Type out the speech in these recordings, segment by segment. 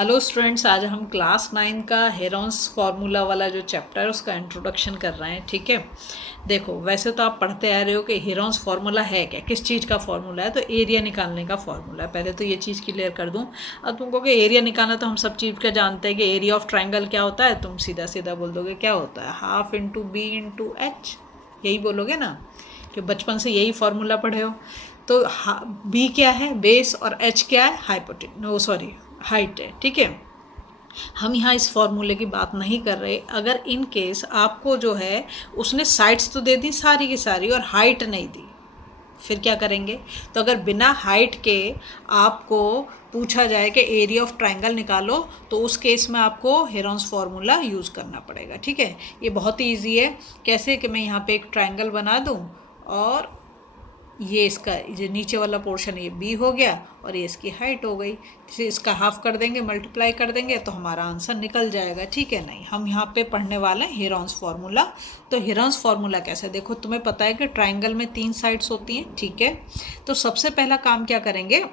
Hello students, आज हम class 9 का हेरोन्स फार्मूला वाला जो चैप्टर है उसका इंट्रोडक्शन कर रहे हैं। ठीक है, देखो वैसे तो आप पढ़ते आ रहे हो कि हेरोन्स फार्मूला है क्या, किस चीज़ का फार्मूला है। तो एरिया निकालने का फार्मूला है। पहले तो ये चीज़ क्लियर कर दूं। अब तुमको कि एरिया निकालना तो हम सब चीज़ का जानते हैं कि एरिया ऑफ ट्राइंगल क्या होता है। तुम सीधा सीधा बोल दोगे क्या होता है, half into b into h, यही बोलोगे ना, कि बचपन से यही फार्मूला पढ़े हो। तो बी क्या है, बेस, और एच क्या है, हाइट है। ठीक है, हम यहाँ इस फॉर्मूले की बात नहीं कर रहे। अगर इन केस आपको जो है उसने साइड्स तो दे दी सारी की सारी और हाइट नहीं दी, फिर क्या करेंगे। तो अगर बिना हाइट के आपको पूछा जाए कि एरिया ऑफ ट्राइंगल निकालो, तो उस केस में आपको हेरोन्स फार्मूला यूज़ करना पड़ेगा। ठीक है, ये बहुत ही ईजी है। कैसे कि मैं यहाँ पे एक ट्राइंगल बना दूँ और ये इसका जो नीचे वाला पोर्शन ये बी हो गया और ये इसकी हाइट हो गई। जैसे इसका हाफ कर देंगे, मल्टीप्लाई कर देंगे तो हमारा आंसर निकल जाएगा। ठीक है, नहीं, हम यहाँ पे पढ़ने वाले हैं हेरोन्स फार्मूला। तो हेरोन्स फार्मूला कैसे, देखो तुम्हें पता है कि ट्राइंगल में 3 साइड्स होती हैं। ठीक है, तो सबसे पहला काम क्या करेंगे,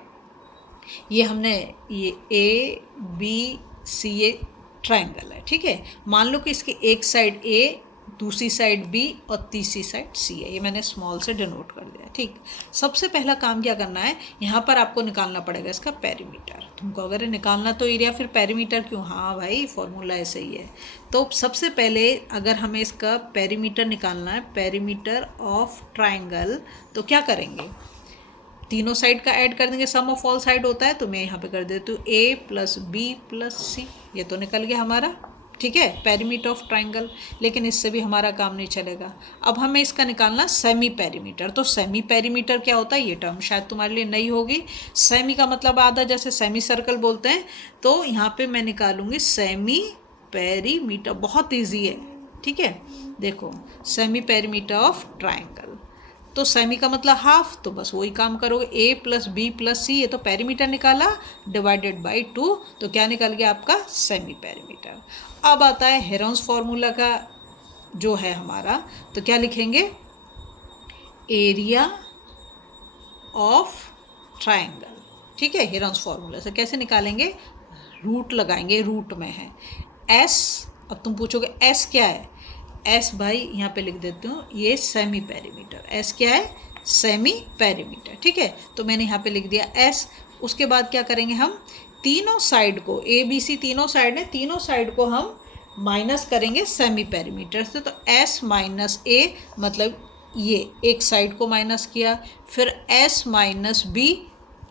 ये हमने ये ए बी सी ये ट्राइंगल है। ठीक है, मान लो कि इसकी एक साइड ए, दूसरी साइड बी और तीसरी साइड सी है। ये मैंने स्मॉल से डिनोट कर दिया। ठीक, सबसे पहला काम क्या करना है, यहाँ पर आपको निकालना पड़ेगा इसका पेरीमीटर। तुमको अगर निकालना तो एरिया, फिर पेरीमीटर क्यों, हाँ भाई फॉर्मूला ऐसे ही है। तो सबसे पहले अगर हमें इसका पेरीमीटर निकालना है, पेरीमीटर ऑफ ट्राइंगल, तो क्या करेंगे, तीनों साइड का ऐड कर देंगे, सम ऑफ ऑल साइड होता है। तो मैं यहाँ पे कर देती हूँ ए प्लस बी प्लस सी, ये तो निकल गया हमारा। ठीक है, पेरीमीटर ऑफ ट्राइंगल। लेकिन इससे भी हमारा काम नहीं चलेगा। अब हमें इसका निकालना सेमी पेरीमीटर। तो सेमी पेरीमीटर क्या होता है, ये टर्म शायद तुम्हारे लिए नई होगी। सेमी का मतलब आधा, जैसे सेमी सर्कल बोलते हैं। तो यहाँ पे मैं निकालूंगी सेमी पेरीमीटर, बहुत ईजी है। ठीक है, देखो सेमी पेरीमीटर ऑफ ट्राइंगल, तो सेमी का मतलब हाफ, तो बस वही काम करोगे, ए प्लस बी प्लस सी, ये तो पेरीमीटर निकाला, डिवाइडेड बाई 2, तो क्या निकल गया आपका सेमी पेरीमीटर। अब आता है हेरोन्स फार्मूला का जो है हमारा, तो क्या लिखेंगे, एरिया ऑफ ट्राइंगल। ठीक है, हेरोन्स फार्मूला से कैसे निकालेंगे, रूट लगाएंगे, रूट में है एस। अब तुम पूछोगे एस क्या है, एस भाई यहाँ पे लिख देती हूँ, ये सेमी पेरीमीटर, एस क्या है, सेमी पेरीमीटर। ठीक है, तो मैंने यहाँ पे लिख दिया एस। उसके बाद क्या करेंगे, हम तीनों साइड को, ए बी सी तीनों साइड है, तीनों साइड को हम माइनस करेंगे सेमी पेरीमीटर से। तो एस माइनस ए, मतलब ये एक साइड को माइनस किया, फिर एस माइनस बी,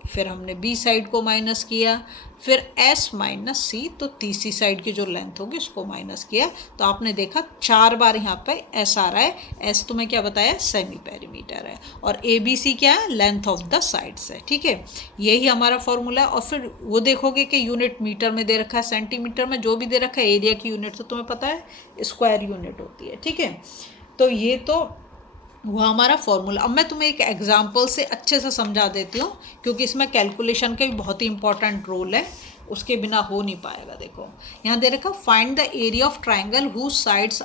फिर हमने बी साइड को माइनस किया, फिर एस माइनस सी, तो तीसरी साइड की जो लेंथ होगी उसको माइनस किया। तो आपने देखा 4 बार यहाँ पे एस आ रहा है। एस तुम्हें क्या बताया, सेमी पेरीमीटर है, और ए बी सी क्या है, लेंथ ऑफ द साइड्स है। ठीक है, यही हमारा फॉर्मूला है। और फिर वो देखोगे कि यूनिट मीटर में दे रखा है, सेंटीमीटर में, जो भी दे रखा है। एरिया की यूनिट तो तुम्हें पता है स्क्वायर यूनिट होती है। ठीक है, तो ये तो वो हमारा फॉर्मूला। अब मैं तुम्हें एक एग्जांपल से अच्छे से समझा देती हूँ, क्योंकि इसमें कैलकुलेशन का भी बहुत ही इंपॉर्टेंट रोल है, उसके बिना हो नहीं पाएगा। देखो यहाँ दे रखा, find the area of triangle whose sides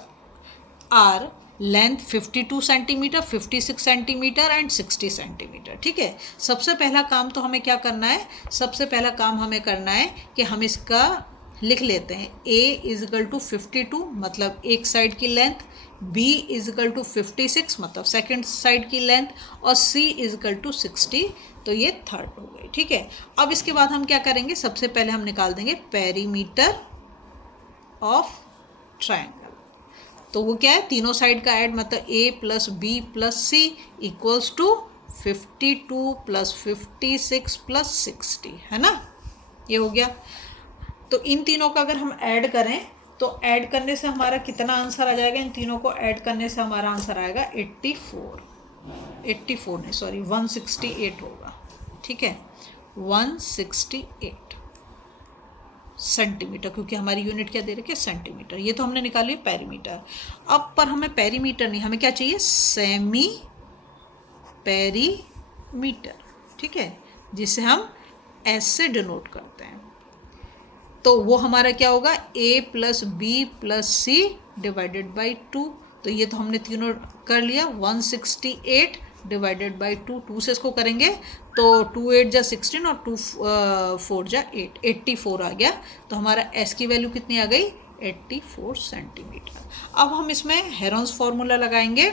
are length 52 centimetre, 56 centimetre and 60 centimetre. ठीक है, सबसे पहला काम तो हमें क्या करना है, सबसे पहला काम हमें करना है कि हम इसका लिख लेते हैं, a इजकल टू 52 मतलब एक साइड की लेंथ, b इजकल टू 56 मतलब सेकंड साइड की लेंथ, और c इजकल टू 60, तो ये थर्ड हो गई। ठीक है, अब इसके बाद हम क्या करेंगे, सबसे पहले हम निकाल देंगे पेरीमीटर ऑफ ट्राइंगल। तो वो क्या है, तीनों साइड का ऐड, मतलब a plus b plus c equals to 52 plus 56 plus 60, है ना, ये हो गया। तो इन तीनों का अगर हम ऐड करें, तो ऐड करने से हमारा कितना आंसर आ जाएगा, इन तीनों को ऐड करने से हमारा आंसर आएगा 84 नहीं सॉरी 168 होगा। ठीक है, 168 सेंटीमीटर, क्योंकि हमारी यूनिट क्या दे रखी है, सेंटीमीटर। ये तो हमने निकाली पेरीमीटर। अब पर हमें पेरीमीटर नहीं, हमें क्या चाहिए, सेमी पेरीमीटर। ठीक है, जिसे हम एस से डिनोट करते हैं। तो वो हमारा क्या होगा, a plus b plus c divided by 2। तो ये तो हमने तीनों कर लिया, 168 डिवाइडेड बाई 2, 2 से इसको करेंगे तो 2 8 जा 16 और 2 4 जा 8, 84 आ गया। तो हमारा एस की वैल्यू कितनी आ गई, 84 सेंटीमीटर। अब हम इसमें हेरोन्स फार्मूला लगाएंगे,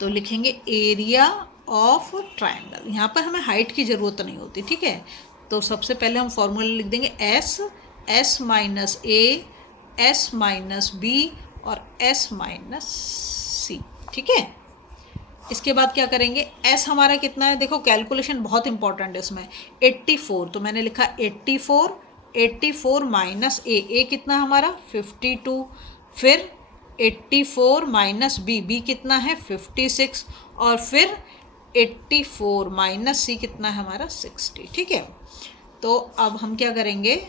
तो लिखेंगे एरिया ऑफ ट्रायंगल। यहाँ पर हमें हाइट की ज़रूरत नहीं होती, ठीक है। तो सबसे पहले हम फार्मूला लिख देंगे एस माइनस ए, एस माइनस बी और एस माइनस सी, ठीक है। इसके बाद क्या करेंगे, एस हमारा कितना है, देखो कैलकुलेशन बहुत इंपॉर्टेंट है इसमें, 84, तो मैंने लिखा 84, 84 माइनस ए कितना हमारा 52, फिर 84 माइनस बी कितना है 56, और फिर 84 माइनस सी कितना है हमारा 60, ठीक है। तो अब हम क्या करेंगे,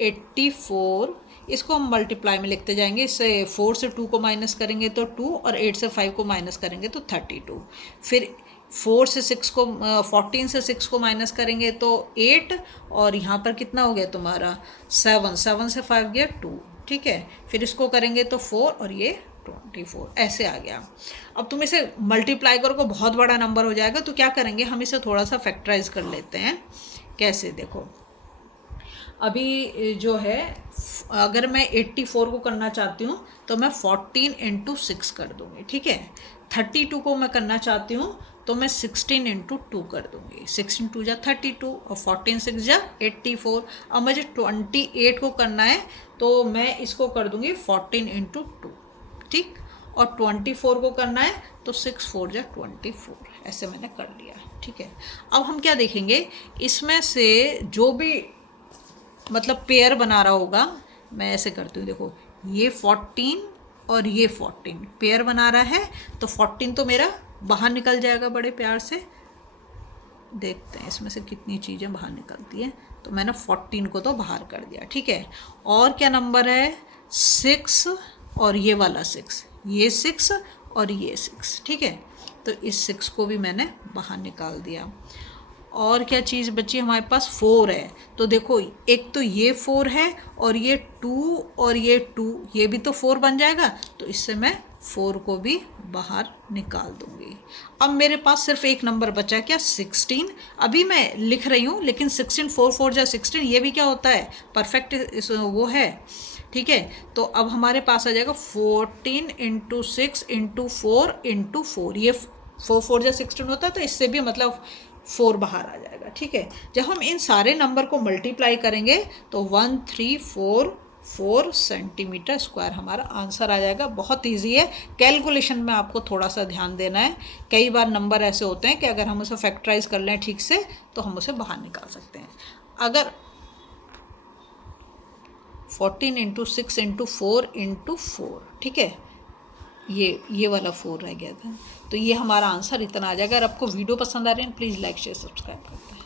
84 इसको हम मल्टीप्लाई में लिखते जाएंगे, इससे 4 से 2 को माइनस करेंगे तो 2, और 8 से 5 को माइनस करेंगे तो 32, फिर 4 से 6 को 14 से 6 को माइनस करेंगे तो 8, और यहाँ पर कितना हो गया तुम्हारा 7, 7 से 5 गया 2, ठीक है। फिर इसको करेंगे तो 4 और ये 24, ऐसे आ गया। अब तुम इसे मल्टीप्लाई करो, बहुत बड़ा नंबर हो जाएगा, तो क्या करेंगे, हम इसे थोड़ा सा फैक्टराइज कर लेते हैं। कैसे, देखो अभी जो है, अगर मैं 84 को करना चाहती हूँ तो मैं 14 इंटू 6 कर दूँगी, ठीक है। 32 को मैं करना चाहती हूँ तो मैं 16 इंटू 2 कर दूँगी, 16 2 जा 32 और 14 6 जा 84। अब मुझे 28 को करना है तो मैं इसको कर दूँगी 14 इंटू 2, ठीक, और 24 को करना है तो 6 4 जा 24, ऐसे मैंने कर लिया, ठीक है। अब हम क्या देखेंगे, इसमें से जो भी मतलब पेयर बना रहा होगा, मैं ऐसे करती हूँ, देखो ये 14 और ये 14 पेयर बना रहा है, तो 14 तो मेरा बाहर निकल जाएगा बड़े प्यार से। देखते हैं इसमें से कितनी चीज़ें बाहर निकलती हैं, तो मैंने 14 को तो बाहर कर दिया, ठीक है। और क्या नंबर है, 6 और ये वाला 6, ये 6 और ये 6, ठीक है। तो इस 6 को भी मैंने बाहर निकाल दिया। और क्या चीज़ बची हमारे पास, 4 है, तो देखो एक तो ये 4 है और ये 2 और ये 2, ये भी तो 4 बन जाएगा, तो इससे मैं 4 को भी बाहर निकाल दूंगी। अब मेरे पास सिर्फ एक नंबर बचा, क्या, 16। अभी मैं लिख रही हूँ, लेकिन 16 4 4 जा 16, ये भी क्या होता है, परफेक्ट वो है, ठीक है। तो अब हमारे पास आ जाएगा 14 इंटू 6 इंटू 4 इंटू 4, ये 4 4 जा 16 होता है, तो इससे भी मतलब 4 बाहर आ जाएगा, ठीक है। जब हम इन सारे नंबर को मल्टीप्लाई करेंगे तो 1344 सेंटीमीटर स्क्वायर हमारा आंसर आ जाएगा। बहुत इजी है, कैलकुलेशन में आपको थोड़ा सा ध्यान देना है। कई बार नंबर ऐसे होते हैं कि अगर हम उसे फैक्टराइज कर लें ठीक से तो हम उसे बाहर निकाल सकते हैं। अगर 14 इंटू 6 इंटू 4 इंटू 4, ठीक है, ये वाला 4 रह गया था, तो ये हमारा आंसर इतना आ जाएगा। अगर आपको वीडियो पसंद आ रही है प्लीज़ लाइक शेयर सब्सक्राइब करते हैं।